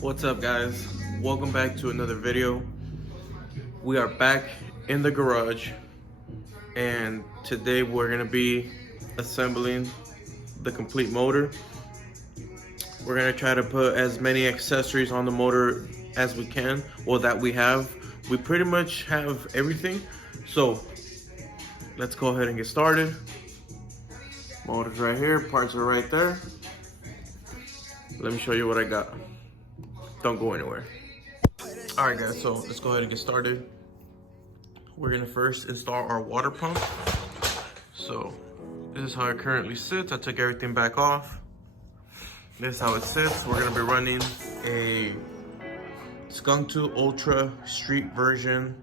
What's up, guys? Welcome back to another video. We are back in the garage, and today we're gonna be assembling the complete motor. We're gonna try to put as many accessories on the motor as we can, well, that we have. We pretty much have everything, so let's go ahead and get started. Motor's right here, parts are right there. Let me show you what I got. Don't go anywhere. All right, guys, so let's go ahead and get started. We're gonna first install our water pump. So this is how it currently sits. I took everything back off. This is how it sits. We're gonna be running a Skunk 2 Ultra Street version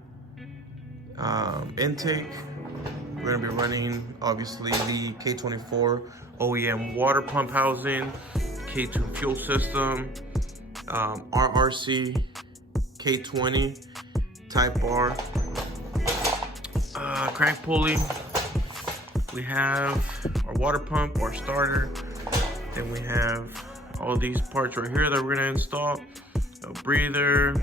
intake. We're gonna be running, obviously, the K24 OEM water pump housing, K2 fuel system, RRC K20 Type R, crank pulley. We have our water pump, our starter. Then we have all these parts right here that we're gonna install. A breather,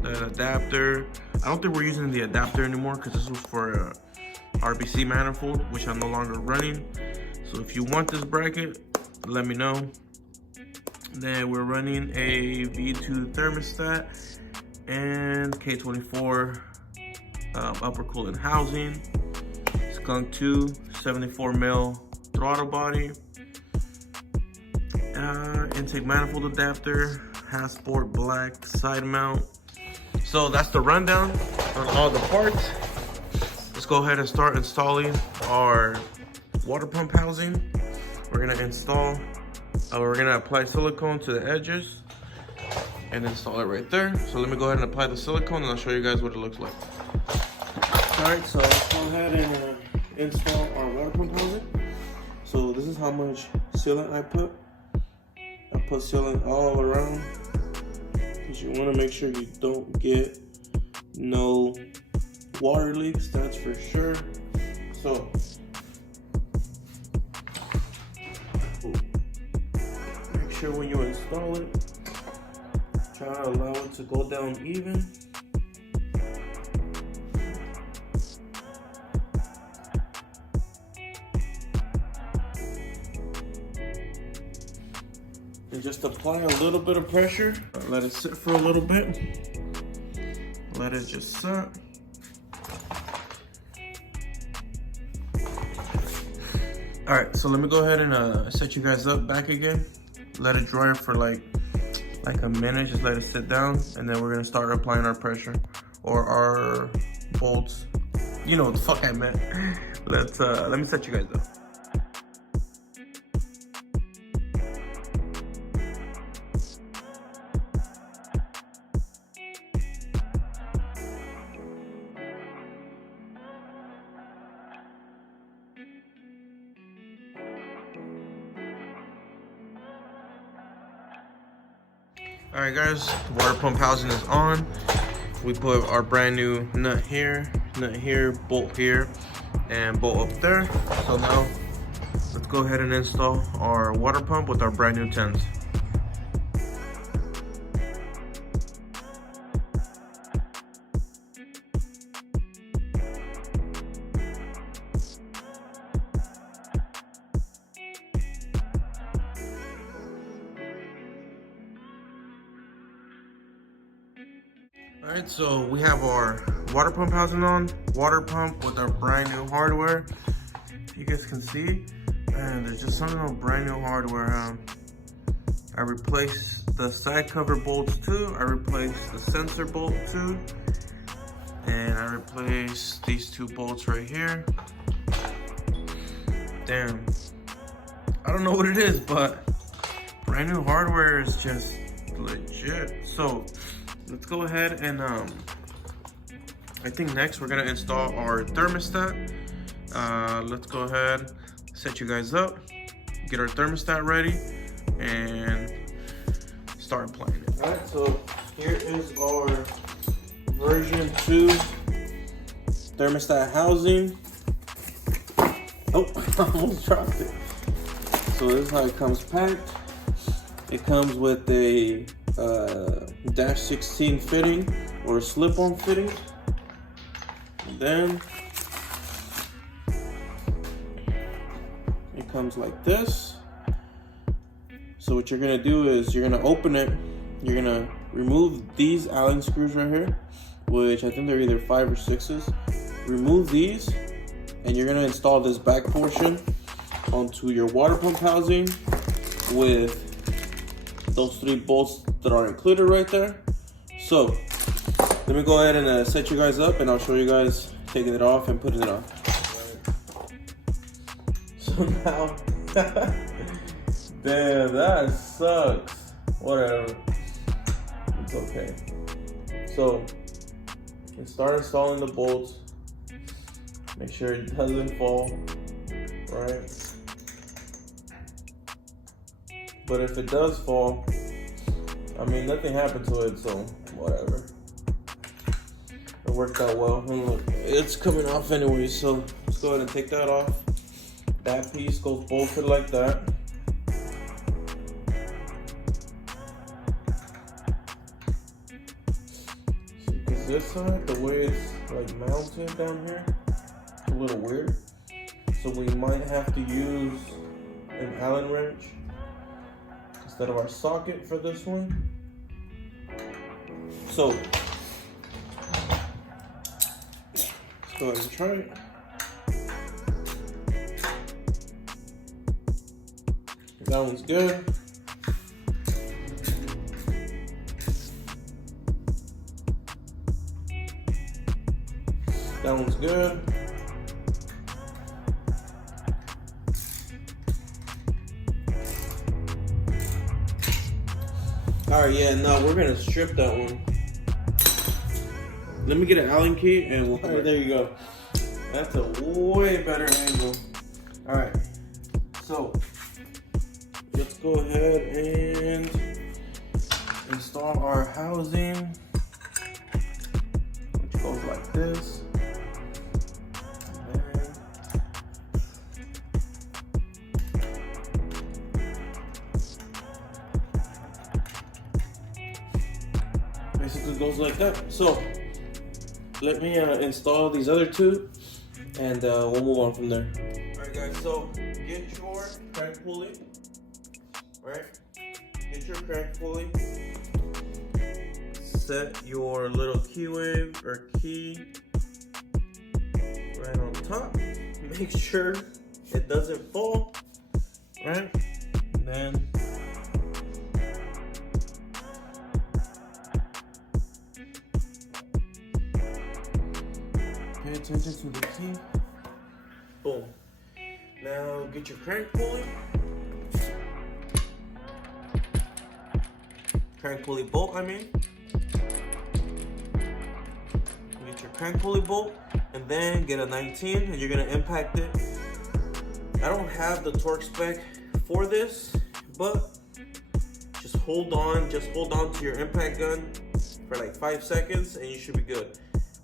the adapter. I don't think we're using the adapter anymore because this was for a RBC manifold, which I'm no longer running. So if you want this bracket, let me know. Then we're running a V2 thermostat and K24 upper coolant housing, Skunk 2 74 mil throttle body, intake manifold adapter, half sport black side mount. So that's the rundown on all the parts. Let's go ahead and start installing our water pump housing. We're gonna apply silicone to the edges and install it right there. So let me go ahead and apply the silicone and I'll show you guys what it looks like. All right, so let's go ahead and install our water pump housing. So this is how much sealant I put. I put sealant all around because you want to make sure you don't get no water leaks, that's for sure. So make sure when you install it, try to allow it to go down even. And just apply a little bit of pressure. Let it sit for a little bit. Let it just sit. All right, so let me go ahead and set you guys up back again. Let it dry for like a minute. Just let it sit down, and then we're gonna start applying our pressure or our bolts. You know what the fuck I meant. Let me set you guys up. All right, guys, the water pump housing is on. We put our brand new nut here, bolt here, and bolt up there. So now let's go ahead and install our water pump with our brand new 10s. All right, so we have our water pump housing on, water pump with our brand new hardware. You guys can see, and there's just some brand new hardware. I replaced the side cover bolts too. I replaced the sensor bolt too. And I replaced these two bolts right here. Damn, I don't know what it is, but brand new hardware is just legit. So let's go ahead and I think next we're gonna install our thermostat. Let's go ahead, set you guys up, get our thermostat ready, and start applying it. All right, so here is our version 2 thermostat housing. Oh, I almost dropped it. So this is how it comes packed. It comes with a dash 16 fitting or slip-on fitting. And then it comes like this. So what you're gonna do is you're gonna open it. You're gonna remove these Allen screws right here, which I think they're either 5 or 6s. Remove these, and you're gonna install this back portion onto your water pump housing with those 3 bolts that are included right there. So let me go ahead and set you guys up, and I'll show you guys taking it off and putting it on. So now, damn, that sucks. Whatever, it's okay. So start installing the bolts. Make sure it doesn't fall, right? But if it does fall, I mean, nothing happened to it, so whatever. It worked out well. And look, it's coming off anyway, so let's go ahead and take that off. That piece goes bolted like that. So, because this side, the way it's like mounted down here, it's a little weird. So we might have to use an Allen wrench instead of our socket for this one. So let's go ahead and try it. That one's good. That one's good. Alright, yeah, no, we're gonna strip that one. Let me get an Allen key and we'll, there you go. That's a way better angle. Alright, so let's go ahead and install our housing, which goes like this. Basically goes like that. So let me install these other 2 and we'll move on from there. Alright guys, so get your crank pulley, right? Get your crank pulley, set your little key wave or key right on top. Make sure it doesn't fall, right? And then pay attention to the key. Boom. Now get your crank pulley. Crank pulley bolt, I mean. Get your crank pulley bolt and then get a 19 and you're gonna impact it. I don't have the torque spec for this, but just hold on to your impact gun for like 5 seconds and you should be good.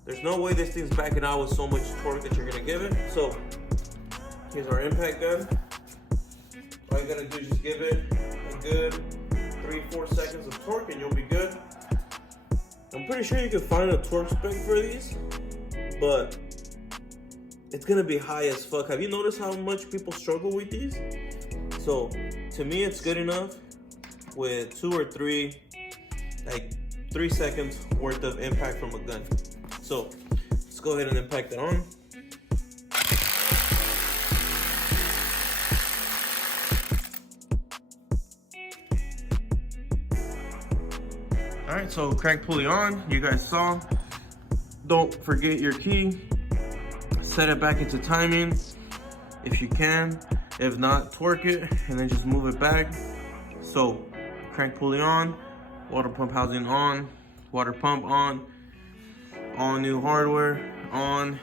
There's no way this thing's backing out with so much torque that you're gonna give it. So here's our impact gun. All you gotta do is just give it a good 3-4 seconds of torque and you'll be good. I'm pretty sure you can find a torque spec for these, but it's gonna be high as fuck. Have you noticed how much people struggle with these? So to me, it's good enough with 2 or 3, like 3 seconds worth of impact from a gun. So let's go ahead and impact it on. All right, so crank pulley on, you guys saw. Don't forget your key. Set it back into timing if you can. If not, torque it and then just move it back. So crank pulley on, water pump housing on, water pump on, all new hardware on.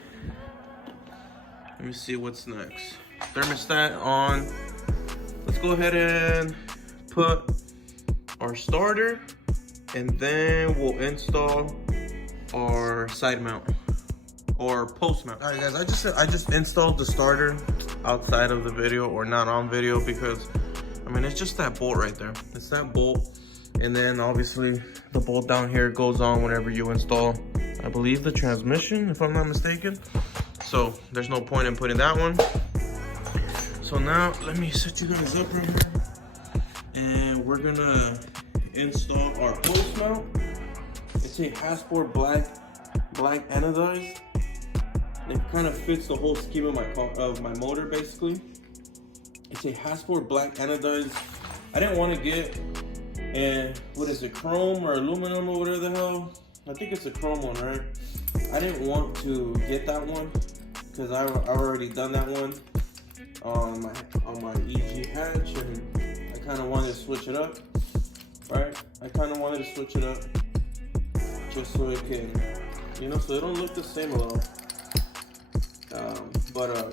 Let me see what's next. Thermostat on. Let's go ahead and put our starter and then we'll install our side mount or post mount. All right guys, I just installed the starter outside of the video or not on video because I mean it's just that bolt right there. It's that bolt And then obviously the bolt down here goes on whenever you install, I believe, the transmission, if I'm not mistaken. So there's no point in putting that one. So now let me set you guys up right here. And we're gonna install our post mount. It's a Hasbro black anodized. It kind of fits the whole scheme of my motor basically. It's a Hasbro black anodized. I didn't want to get what is it, chrome or aluminum or whatever the hell. I think it's a chrome one, right? I didn't want to get that one because I've already done that one on my EG hatch, and I kind of wanted to switch it up, right? I kind of wanted to switch it up just so it can, you know, so it don't look the same a little.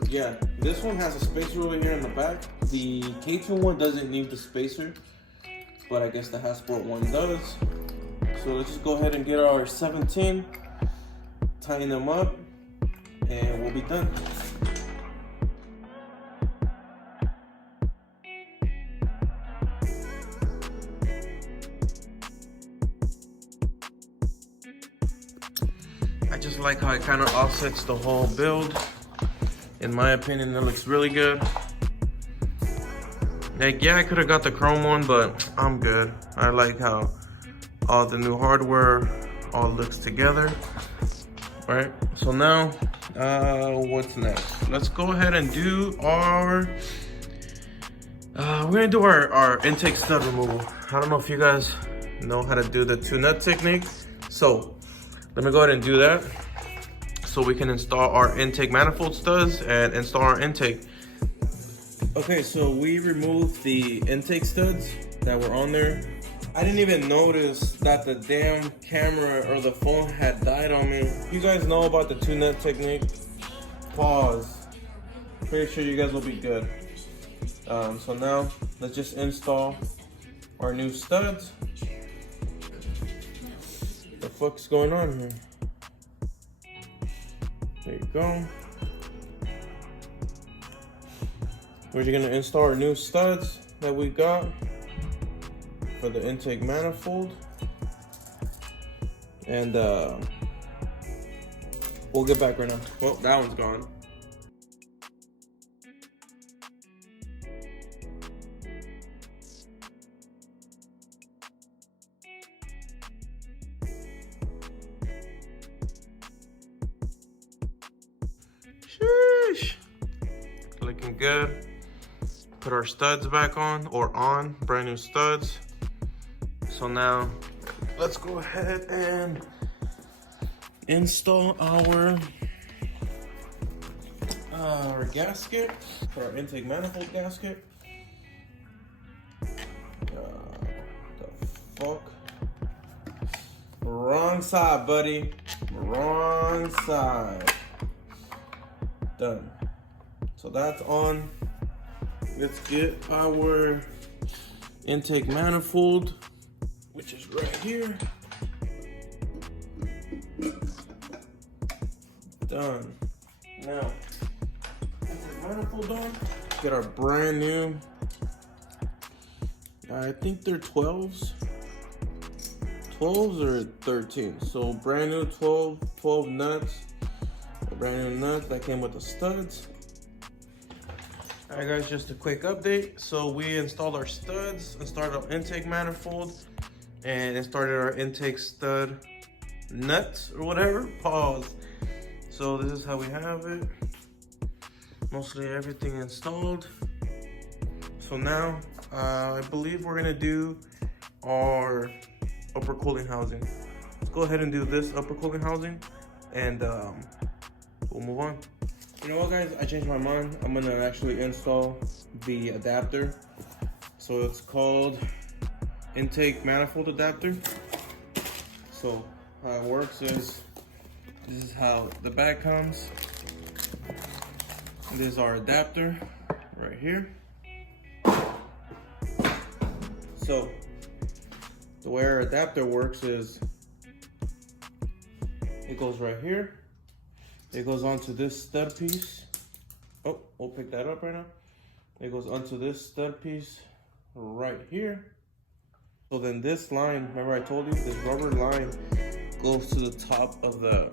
Yeah, this one has a spacer over here in the back. The K24 doesn't need the spacer, but I guess the Hasbro one does. So let's just go ahead and get our 17, tighten them up, and we'll be done. I just like how it kind of offsets the whole build. In my opinion, it looks really good. Like, yeah, I could have got the chrome one, but I'm good. I like how all the new hardware all looks together. All right, so now, what's next? Let's go ahead and do our, we're gonna do our intake stud removal. I don't know if you guys know how to do the 2-nut technique. So let me go ahead and do that so we can install our intake manifold studs and install our intake. Okay, so we removed the intake studs that were on there. I didn't even notice that the damn camera or the phone had died on me. You guys know about the 2-nut technique. Pause. Pretty sure you guys will be good. So now let's just install our new studs. What the fuck's going on here? There you go. We're gonna install our new studs that we got for the intake manifold, and we'll get back right now. Well, that one's gone. Sheesh. Looking good. Put our studs back on, brand new studs. So now let's go ahead and install our gasket, our intake manifold gasket. The fuck? Wrong side, buddy. Wrong side. Done. So that's on. Let's get our intake manifold, which is right here. Done. Now, intake manifold on. Get our brand new, I think they're 12s. 12s or 13s. So brand new 12 nuts. Brand new nuts that came with the studs. Alright guys, just a quick update. So we installed our studs, installed our intake manifold, and started our intake stud nuts or whatever. Pause. So this is how we have it. Mostly everything installed. So now I believe we're gonna do our upper cooling housing. Let's go ahead and do this upper cooling housing, and we'll move on. You know what, guys? I changed my mind. I'm gonna actually install the adapter. So it's called intake manifold adapter. So how it works is, this is how the bag comes. This is our adapter right here. So the way our adapter works is, it goes right here. It goes onto this stud piece. Oh, we'll pick that up right now. It goes onto this stud piece right here. So then this line, remember I told you, this rubber line goes to the top of the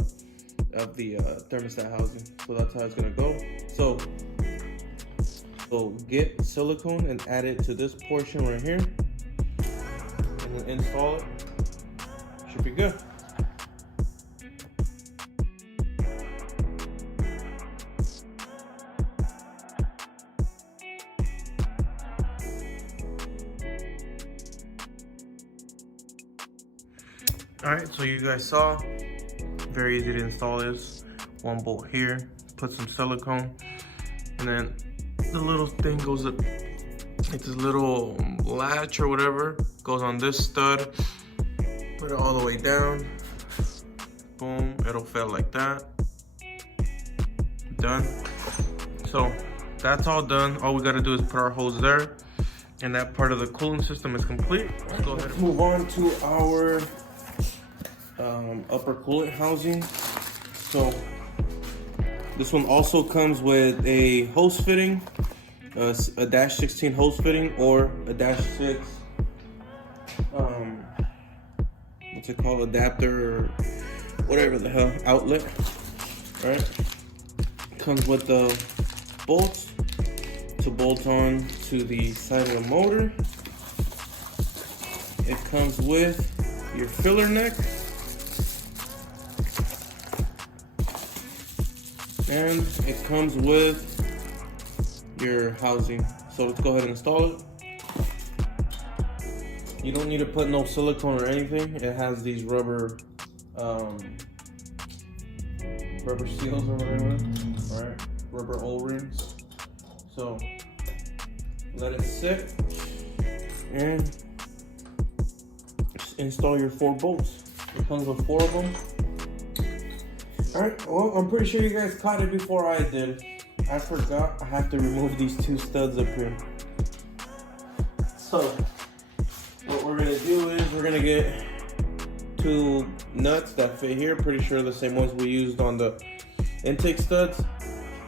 thermostat housing. So that's how it's gonna go. So get silicone and add it to this portion right here, and then install it. Should be good. All right, so you guys saw, very easy to install this. One bolt here, put some silicone, and then the little thing goes up, it's this little latch or whatever, goes on this stud, put it all the way down, boom, it'll fit like that. Done. So that's all done. All we gotta do is put our hose there, and that part of the cooling system is complete. Let's go ahead and move on to our upper coolant housing. So this one also comes with a hose fitting, a -16 hose fitting, or a -6 what's it called, adapter or whatever the hell, outlet. All right, comes with the bolts to bolt on to the side of the motor. It comes with your filler neck, and it comes with your housing. So let's go ahead and install it. You don't need to put no silicone or anything. It has these rubber seals or whatever. All right, rubber O-rings. So let it sit and just install your 4 bolts. It comes with 4 of them. All right, well, I'm pretty sure you guys caught it before I did. I forgot I have to remove these 2 studs up here. So what we're gonna do is we're gonna get 2 nuts that fit here. Pretty sure the same ones we used on the intake studs.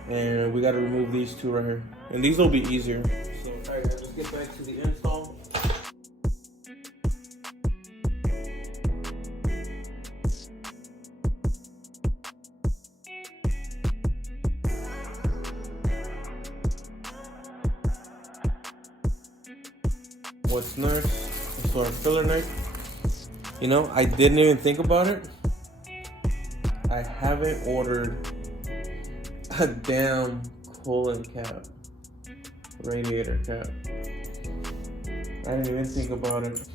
And we gotta remove these 2 right here. And these will be easier. So, all right, guys, let's get back to the install. What's next? So our filler neck. You know, I didn't even think about it. I haven't ordered a damn coolant cap, radiator cap. I didn't even think about it.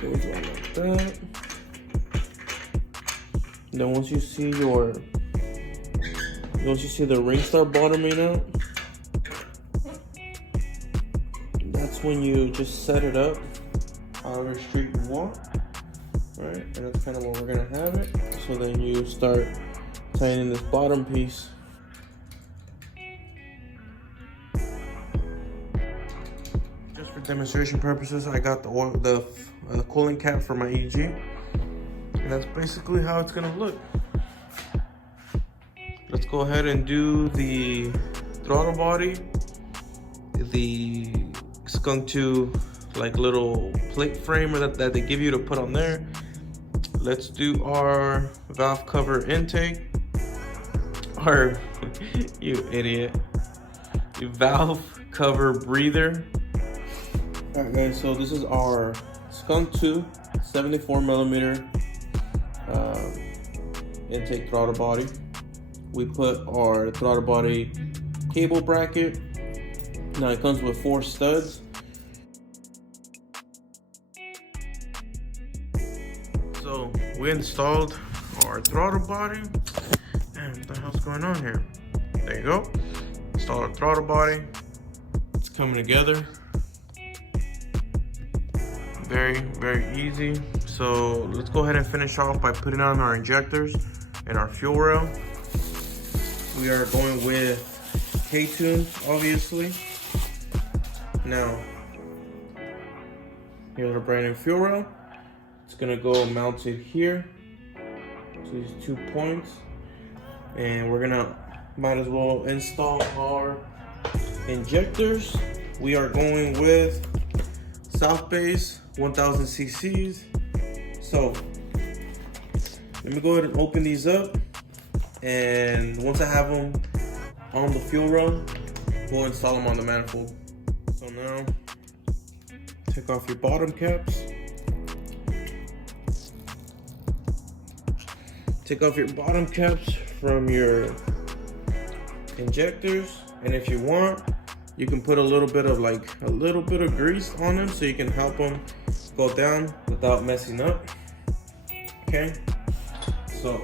Goes on like that. Then once you see the ring start bottoming out, that's when you just set it up however straight you want. Right, and that's kind of what we're gonna have it. So then you start tightening this bottom piece. Just for demonstration purposes, I got the coolant cap for my EG, and that's basically how it's gonna look. Let's go ahead and do the throttle body, the Skunk 2 like little plate frame that they give you to put on there. Let's do our valve cover intake. Or, you idiot. The valve cover breather. Alright guys, so this is our Skunk 2 74mm intake throttle body. We put our throttle body cable bracket. Now it comes with 4 studs. So we installed our throttle body, and what the hell's going on here? There you go. Install our throttle body. It's coming together. Very, very easy. So let's go ahead and finish off by putting on our injectors and our fuel rail. We are going with K2, obviously. Now, here's our brand new fuel rail. It's gonna go mounted here to these 2 points, and we're gonna might as well install our injectors we are going with South Base 1000 cc's. So let me go ahead and open these up, and once I have them on the fuel run, we'll install them on the manifold. So now, take off your bottom caps. Take off your bottom caps from your injectors, and if you want, you can put a little bit of grease on them so you can help them go down without messing up. Okay, so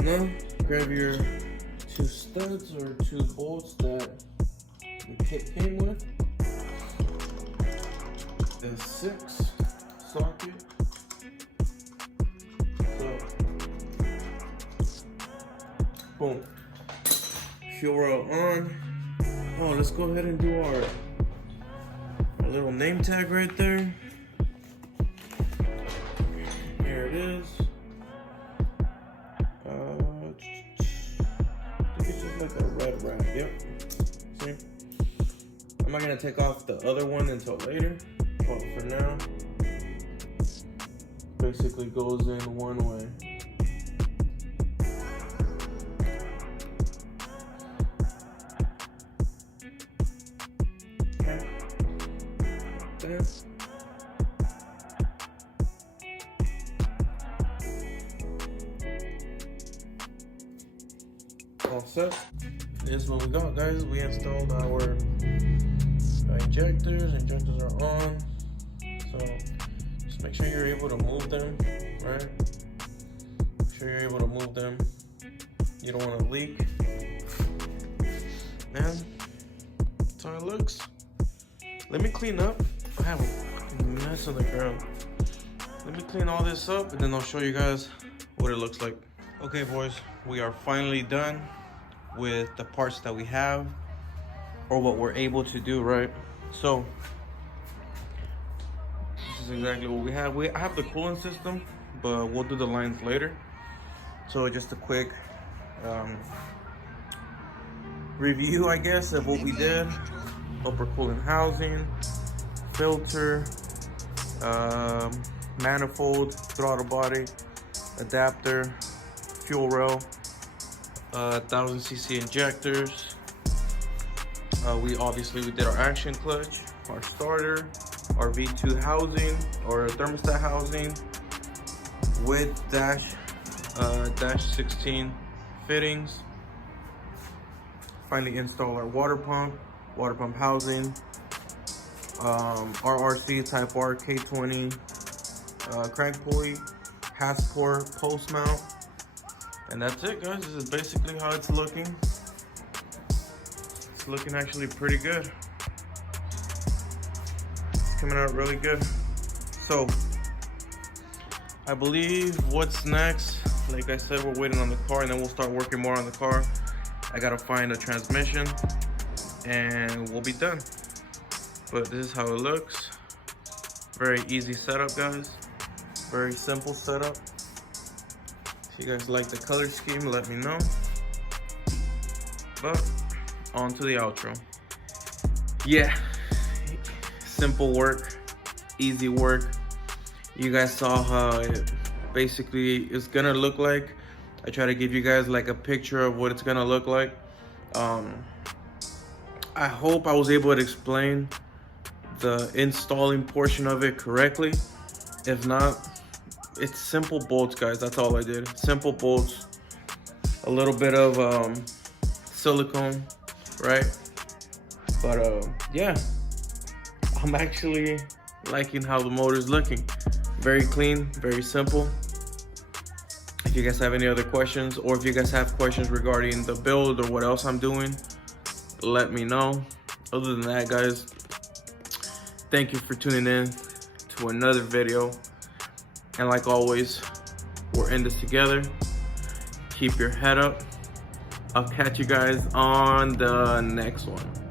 now grab your 2 studs or 2 bolts that the kit came with. The 6 socket. So, boom. Fuel rail on. Oh, let's go ahead and do our little name tag right there. Here it is. Like a red wrap, yep. See? I'm not gonna take off the other one until later, but for now, basically goes in one way. Okay. Like that. All set. This is what we got, guys. We installed our injectors. Injectors are on. So just make sure you're able to move them, right? Make sure you're able to move them. You don't want to leak. And that's how it looks. Let me clean up. I have a fucking mess on the ground. Let me clean all this up, and then I'll show you guys what it looks like. Okay, boys, we are finally done with the parts that we have, or what we're able to do, right? So this is exactly what we have. I have the coolant system, but we'll do the lines later. So just a quick review, I guess, of what we did. Upper coolant housing, filter, manifold, throttle body, adapter, fuel rail, 1000 cc injectors. We did our action clutch, our starter, our V2 housing or thermostat housing with dash 16 fittings. Finally install our water pump housing, RRC type R K20 crank pulley, passport post mount. And that's it, guys. This is basically how it's looking. It's looking actually pretty good. It's coming out really good. So, I believe what's next, like I said, we're waiting on the car, and then we'll start working more on the car. I gotta find a transmission, and we'll be done. But this is how it looks. Very easy setup, guys. Very simple setup. If you guys like the color scheme, let me know. But on to the outro. Yeah, simple work, easy work. You guys saw how it basically is gonna look like. I try to give you guys like a picture of what it's gonna look like. I hope I was able to explain the installing portion of it correctly. If not, it's simple bolts, guys. That's all I did. Simple bolts, a little bit of silicone, right? But yeah, I'm actually liking how the motor's looking. Very clean, very simple. If you guys have any other questions, or if you guys have questions regarding the build or what else I'm doing, let me know. Other than that, guys, thank you for tuning in to another video. And like always, we're in this together. Keep your head up, I'll catch you guys on the next one.